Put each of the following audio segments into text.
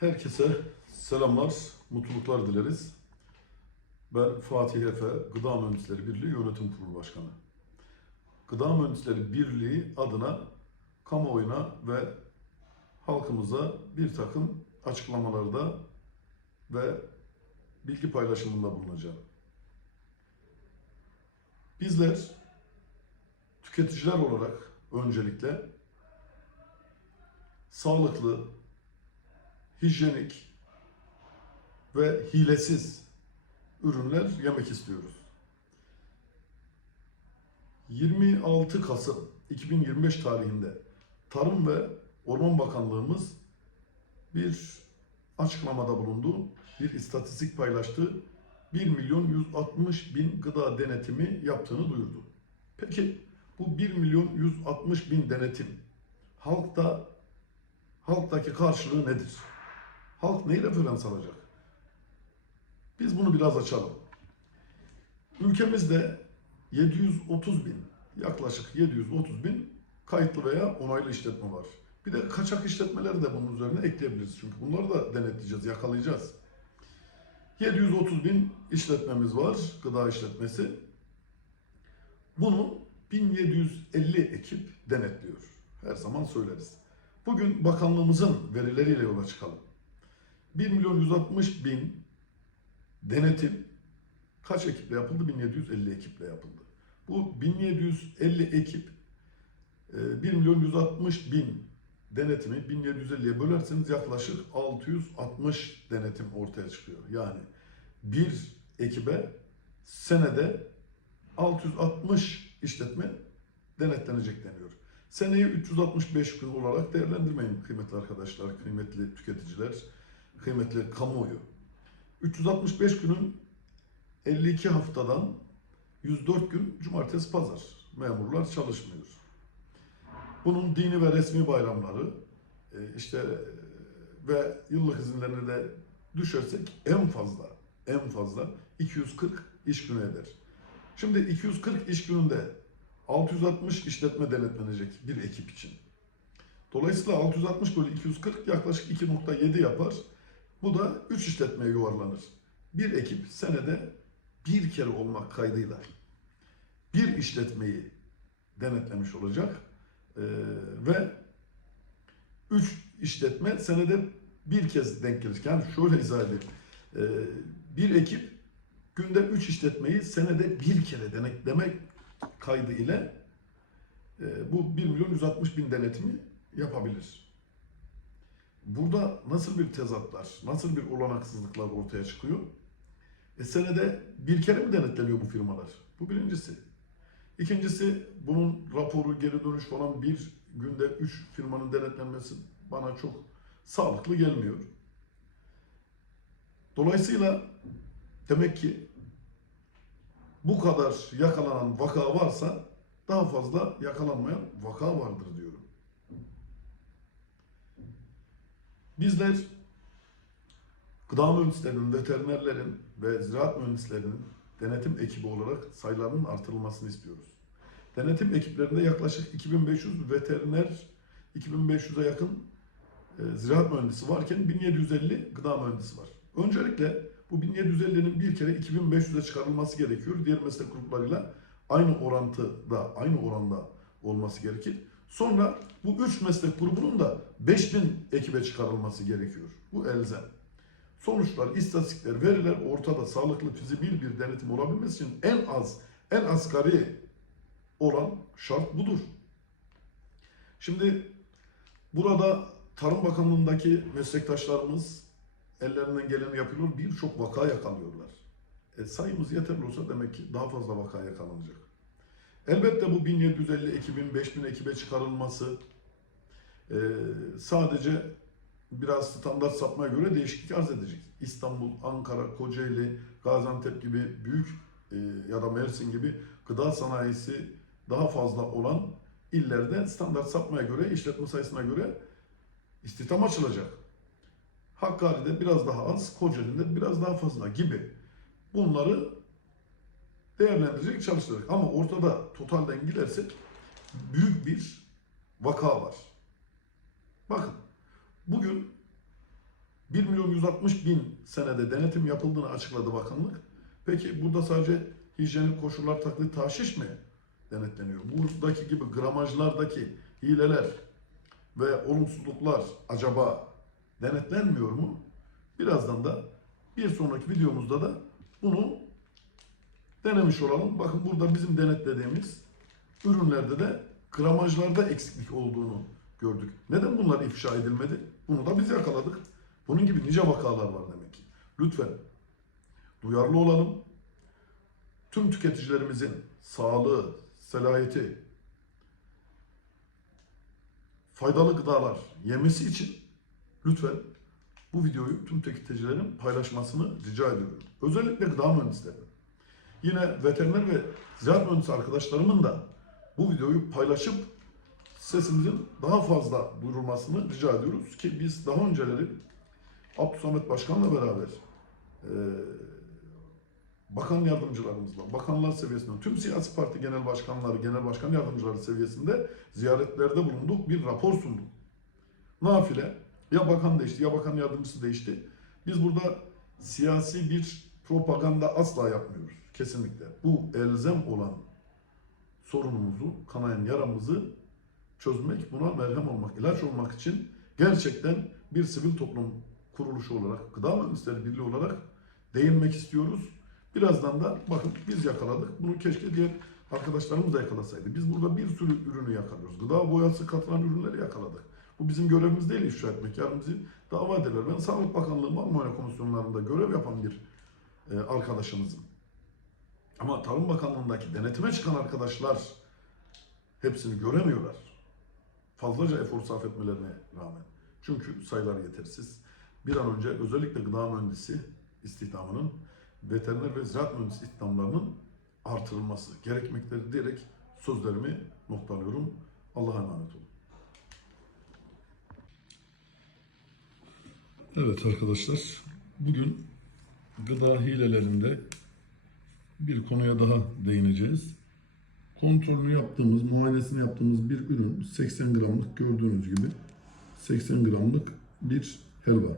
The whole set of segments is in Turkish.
Herkese selamlar, mutluluklar dileriz. Ben Fatih Efe, Gıda Mühendisleri Birliği Yönetim Kurulu Başkanı. Gıda Mühendisleri Birliği adına kamuoyuna ve halkımıza bir takım açıklamalarda ve bilgi paylaşımında bulunacağım. Bizler tüketiciler olarak öncelikle sağlıklı, hijyenik ve hilesiz ürünler yemek istiyoruz. 26 Kasım 2025 tarihinde Tarım ve Orman Bakanlığımız bir açıklamada bulundu. Bir istatistik paylaştı. 1 milyon 160 bin gıda denetimi yaptığını duyurdu. Peki bu 1 milyon 160 bin denetim halkta halktaki karşılığı nedir? Halk neyle referans alacak? Biz bunu biraz açalım. Ülkemizde 730 bin, yaklaşık 730 bin kayıtlı veya onaylı işletme var. Bir de kaçak işletmeleri de bunun üzerine ekleyebiliriz. Çünkü bunları da denetleyeceğiz, yakalayacağız. 730 bin işletmemiz var, gıda işletmesi. Bunu 1750 ekip denetliyor. Her zaman söyleriz. Bugün bakanlığımızın verileriyle yola çıkalım. 1 milyon 160 bin denetim kaç ekiple yapıldı? 1750 ekiple yapıldı. Bu 1750 ekip e, 1 milyon 160 bin denetimi 1750'ye bölerseniz yaklaşık 660 denetim ortaya çıkıyor. Yani bir ekibe senede 660 işletme denetlenecek deniyor. Seneyi 365 gün olarak değerlendirmeyin kıymetli arkadaşlar, kıymetli tüketiciler, kıymetli kamuoyu. 365 günün 52 haftadan 104 gün cumartesi pazar memurlar çalışmıyor. Bunun dini ve resmi bayramları e, işte ve yıllık izinlerini de düşersek en fazla en fazla 240 iş günü eder. Şimdi 240 iş gününde 660 işletme denetlenecek bir ekip için. Dolayısıyla 660 bölü 240 yaklaşık 2.7 yapar. Bu da 3 işletmeye yuvarlanır. Bir ekip senede bir kere olmak kaydıyla bir işletmeyi denetlemiş olacak. Ee, ve 3 işletme senede bir kez denk gelir. Yani şöyle izah edeyim. Ee, bir ekip günde 3 işletmeyi senede bir kere denetlemek kaydı ile e, bu 1 milyon 160 bin denetimi yapabilir. Burada nasıl bir tezatlar, nasıl bir olanaksızlıklar ortaya çıkıyor? E senede bir kere mi denetleniyor bu firmalar? Bu birincisi. İkincisi bunun raporu, geri dönüş falan bir günde 3 firmanın denetlenmesi bana çok sağlıklı gelmiyor. Dolayısıyla demek ki bu kadar yakalanan vaka varsa daha fazla yakalanmayan vaka vardır diyorum. Bizler gıda mühendislerinin, veterinerlerin ve ziraat mühendislerinin denetim ekibi olarak sayılarının artırılmasını istiyoruz. Denetim ekiplerinde yaklaşık 2500 veteriner, 2500'e yakın e, ziraat mühendisi varken 1750 gıda mühendisi var. Öncelikle bu 1750'nin bir kere 2500'e çıkarılması gerekiyor. Diğer meslek gruplarıyla aynı orantıda, aynı oranda olması gerekir. Sonra bu üç meslek grubunun da 5000 ekibe çıkarılması gerekiyor. Bu elzem. Sonuçlar, istatistikler, veriler ortada sağlıklı, fizibil bir denetim olabilmesi için en az, en asgari olan şart budur. Şimdi burada Tarım Bakanlığı'ndaki meslektaşlarımız ellerinden geleni yapıyorlar. Birçok vaka yakalıyorlar. E, sayımız yeterli olsa demek ki daha fazla vaka yakalanacak. Elbette bu 1750 ekibin 5000 ekibe çıkarılması e, sadece biraz standart sapmaya göre değişiklik arz edecek. İstanbul, Ankara, Kocaeli, Gaziantep gibi büyük e, ya da Mersin gibi gıda sanayisi daha fazla olan illerde standart sapmaya göre, işletme sayısına göre istihdam açılacak. Hakkari'de biraz daha az, Kocaeli'de biraz daha fazla gibi. Bunları değerlendirecek, çalıştıracak. Ama ortada totalden gidersek büyük bir vaka var. Bakın bugün 1 milyon 160 bin senede denetim yapıldığını açıkladı bakanlık. Peki burada sadece hijyenik koşullar taklit taşiş mi denetleniyor? Buradaki gibi gramajlardaki hileler ve olumsuzluklar acaba denetlenmiyor mu? Birazdan da bir sonraki videomuzda da bunu denemiş olalım. Bakın burada bizim denetlediğimiz ürünlerde de gramajlarda eksiklik olduğunu gördük. Neden bunlar ifşa edilmedi? Bunu da biz yakaladık. Bunun gibi nice vakalar var demek ki. Lütfen duyarlı olalım. Tüm tüketicilerimizin sağlığı, selahiyeti, faydalı gıdalar yemesi için lütfen bu videoyu tüm tüketicilerin paylaşmasını rica ediyorum. Özellikle gıda mühendisleri. Yine veteriner ve ziraat mühendisi arkadaşlarımın da bu videoyu paylaşıp sesimizin daha fazla duyurulmasını rica ediyoruz ki biz daha önceleri Abdülsamet Başkan'la beraber e, bakan yardımcılarımızla, bakanlar seviyesinde, tüm siyasi parti genel başkanları, genel başkan yardımcıları seviyesinde ziyaretlerde bulunduk, bir rapor sunduk. Nafile, ya bakan değişti ya bakan yardımcısı değişti. Biz burada siyasi bir propaganda asla yapmıyoruz. Kesinlikle. Bu elzem olan sorunumuzu, kanayan yaramızı çözmek, buna merhem olmak, ilaç olmak için gerçekten bir sivil toplum kuruluşu olarak, Gıda Mühendisleri Birliği olarak değinmek istiyoruz. Birazdan da bakın biz yakaladık. Bunu keşke diğer arkadaşlarımız da yakalasaydı. Biz burada bir sürü ürünü yakalıyoruz. Gıda boyası katılan ürünleri yakaladık. Bu bizim görevimiz değil ifşa etmek. Yarın bizi dava ederler. Ben Sağlık Bakanlığı Muayene Komisyonlarında görev yapan bir e, arkadaşımızım. Ama Tarım Bakanlığı'ndaki denetime çıkan arkadaşlar hepsini göremiyorlar. Fazlaca efor sarf etmelerine rağmen. Çünkü sayılar yetersiz. Bir an önce özellikle gıda mühendisi istihdamının, veteriner ve ziraat mühendisi istihdamlarının artırılması gerekmektedir diyerek sözlerimi noktalıyorum. Allah'a emanet olun. Evet arkadaşlar, bugün gıda hilelerinde bir konuya daha değineceğiz. Kontrolünü yaptığımız, muayenesini yaptığımız bir ürün 80 gramlık gördüğünüz gibi 80 gramlık bir helva.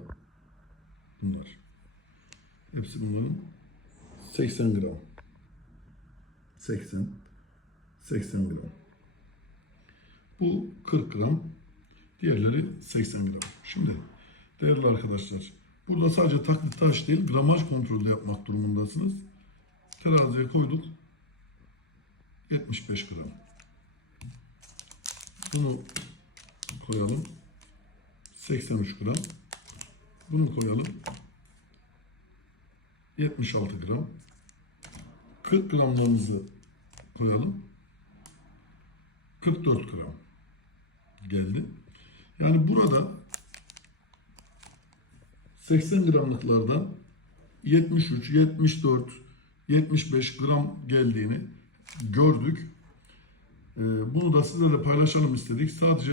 Bunlar. Hepsi bunların 80 gram. 80 80 gram. Bu 40 gram. Diğerleri 80 gram. Şimdi değerli arkadaşlar burada sadece taklit taş değil gramaj kontrolü de yapmak durumundasınız. Teraziye koyduk. 75 gram. Bunu koyalım. 83 gram. Bunu koyalım. 76 gram. 40 gramlarımızı koyalım. 44 gram geldi. Yani burada 80 gramlıklardan 73, 74, 75 gram geldiğini gördük. Ee, Bunu da sizlerle paylaşalım istedik. Sadece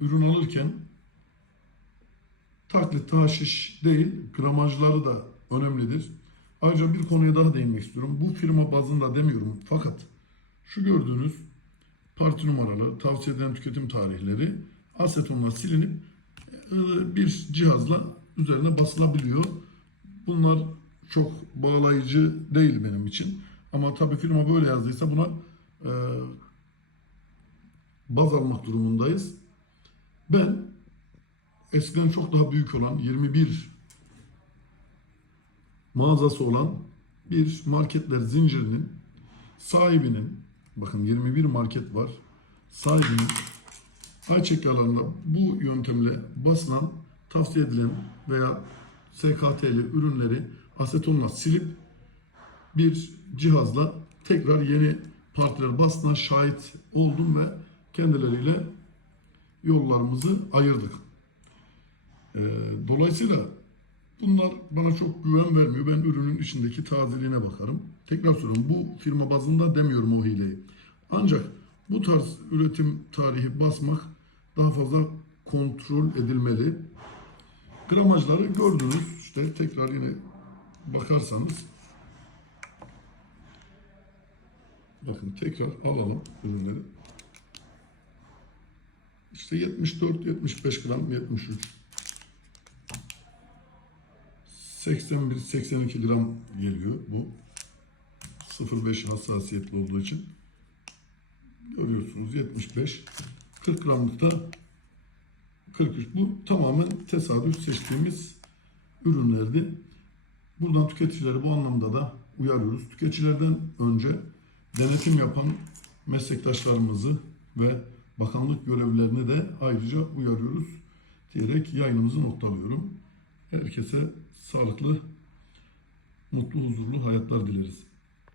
ürün alırken taklit taşiş değil, gramajları da önemlidir. Ayrıca bir konuya daha değinmek istiyorum. Bu firma bazında demiyorum fakat şu gördüğünüz parti numaralı, tavsiye edilen tüketim tarihleri asetonla silinip e, bir cihazla üzerine basılabiliyor. Bunlar çok bağlayıcı değil benim için. Ama tabii firma böyle yazdıysa buna e, baz almak durumundayız. Ben eskiden çok daha büyük olan 21 mağazası olan bir marketler zincirinin sahibinin bakın 21 market var. Sahibinin ayçiçek yağlarında bu yöntemle basılan tavsiye edilen veya SKT'li ürünleri asetonla silip bir cihazla tekrar yeni partiler basına şahit oldum ve kendileriyle yollarımızı ayırdık. Ee, dolayısıyla bunlar bana çok güven vermiyor. Ben ürünün içindeki tazeliğine bakarım. Tekrar söylüyorum bu firma bazında demiyorum o hileyi. Ancak bu tarz üretim tarihi basmak daha fazla kontrol edilmeli. Gramajları gördünüz. İşte tekrar yine bakarsanız bakın tekrar alalım ürünleri. İşte 74, 75 gram, 73. 81-82 gram geliyor bu. 0.5 hassasiyetli olduğu için. Görüyorsunuz 75. 40 gramlık da 43. Bu tamamen tesadüf seçtiğimiz ürünlerdi. Buradan tüketicileri bu anlamda da uyarıyoruz. Tüketicilerden önce denetim yapan meslektaşlarımızı ve bakanlık görevlilerini de ayrıca uyarıyoruz diyerek yayınımızı noktalıyorum. Herkese sağlıklı, mutlu, huzurlu hayatlar dileriz.